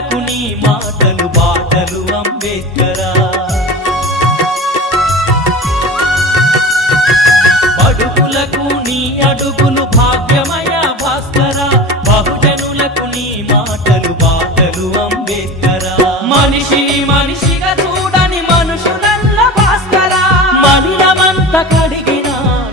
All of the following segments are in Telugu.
బడుగులకు నీ మాటలు బాటలు అంబేద్కరా బడుగులకు నీ అడుగులు భాగ్యమయ భాస్కరా బహుజనులకు నీ మాటలు బాటలు అంబేద్కరా మనిషి మనిషిగా చూడని మనుషులల్ల భాస్కరా మనిలమంత కడిగిన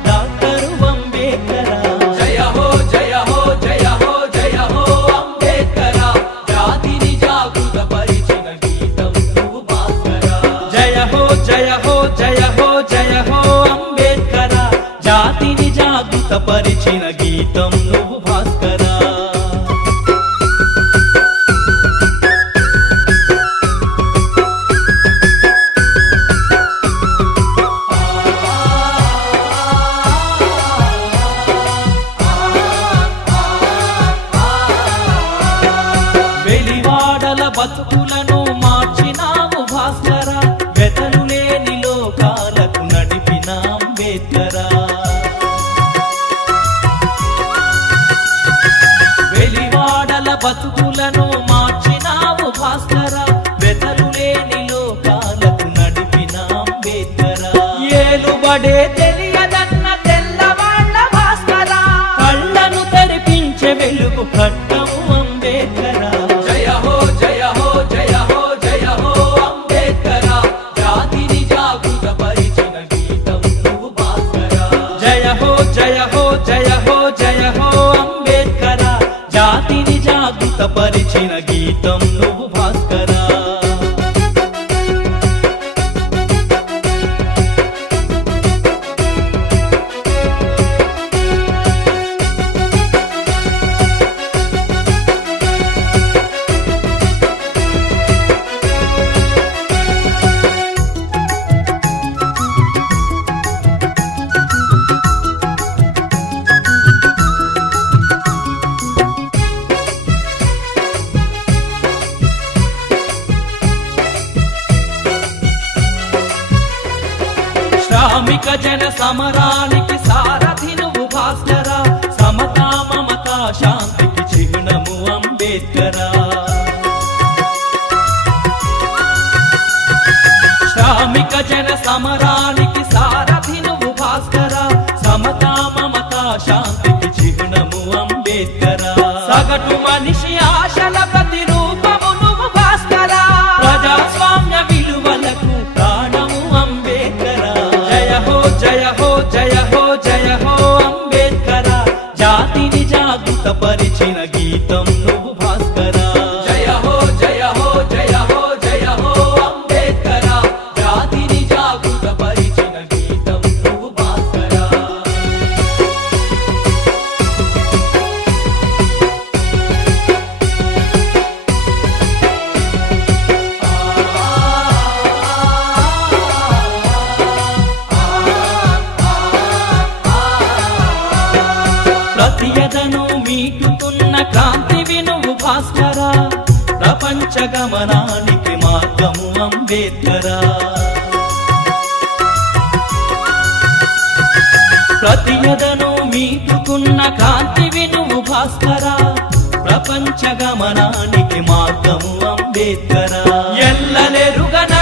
డాక్టరు అంబేద్కరా జయ హో జయ హో జయ హో జయ హో అంబేద్కరా జాతిని జాగృత పరిచిన గీతం నువ్వు భాస్కరా జయ హో జయ హో జయ హో జయ హో అంబేద్కరా జాతిని జాగృత పరిచిన గీతం నువ్వు భాస్కరా వెలివాడల బతుకులను మార్చినావు భాస్కరా వెతలు లేని లోకాలకు నడిపిన అంబేద్కరా వెలివాడల బతుకులను మార్చినావు భాస్కరా వెతలు లేని లోకాలకు నడిపిన అంబేద్కరా ఏలుబడే తెలియదన్న తెల్లవాళ్ళ భాస్కరా కళ్ళను తెరిపించే వెలుగు కట్టము అంబేద్కరా జయ హో జయ హో జయ హో జయ హో అంబేద్కరా జాతిని జాగృత పరిచిన గీతం నువ్వు భాస్కరా జయ హో జయ హో జయ హో జయ హో అంబేద్కరా జాతిని జాగృత పరిచిన గీతం నువ్వు భాస్కరా శ్రామిక జన సమరానికి సారథి నువ్వు భాస్కరా సమతా మమతా శాంతికి చిహ్నము అంబేద్కరా శ్రామిక జన సమరానికి సారథి నువ్వు భాస్కరా సమతా మమతా శాంతికి చిహ్నము అంబేద్కరా సగటు మనిషి ఆశల ప్రతిరూపము నువ్వు భాస్కరా ప్రజాస్వామ్య విలువలకు ప్రాణము అంబేద్కరా జయ హో జయ హో జయ హో జయ హో అంబేద్కరా జాతిని జాగృత పరిచిన గీతం నువ్వు భాస్కరా జయ హో జయ హో జయ హో జయ హో అంబేద్కరా జాతిని జాగృత పరిచిన గీతం నువ్వు భాస్కరా ప్రతియదను మీటుతున్న క్రాంతివి నువ్వు భాస్కరా ప్రపంచ గమనానికి మార్గము అంబేద్కరా ప్రతియదను మీటుకున్న క్రాంతివి నువ్వు భాస్కరా ప్రపంచ గమనానికి మార్గము అంబేద్కరా ఎల్లలెరుగన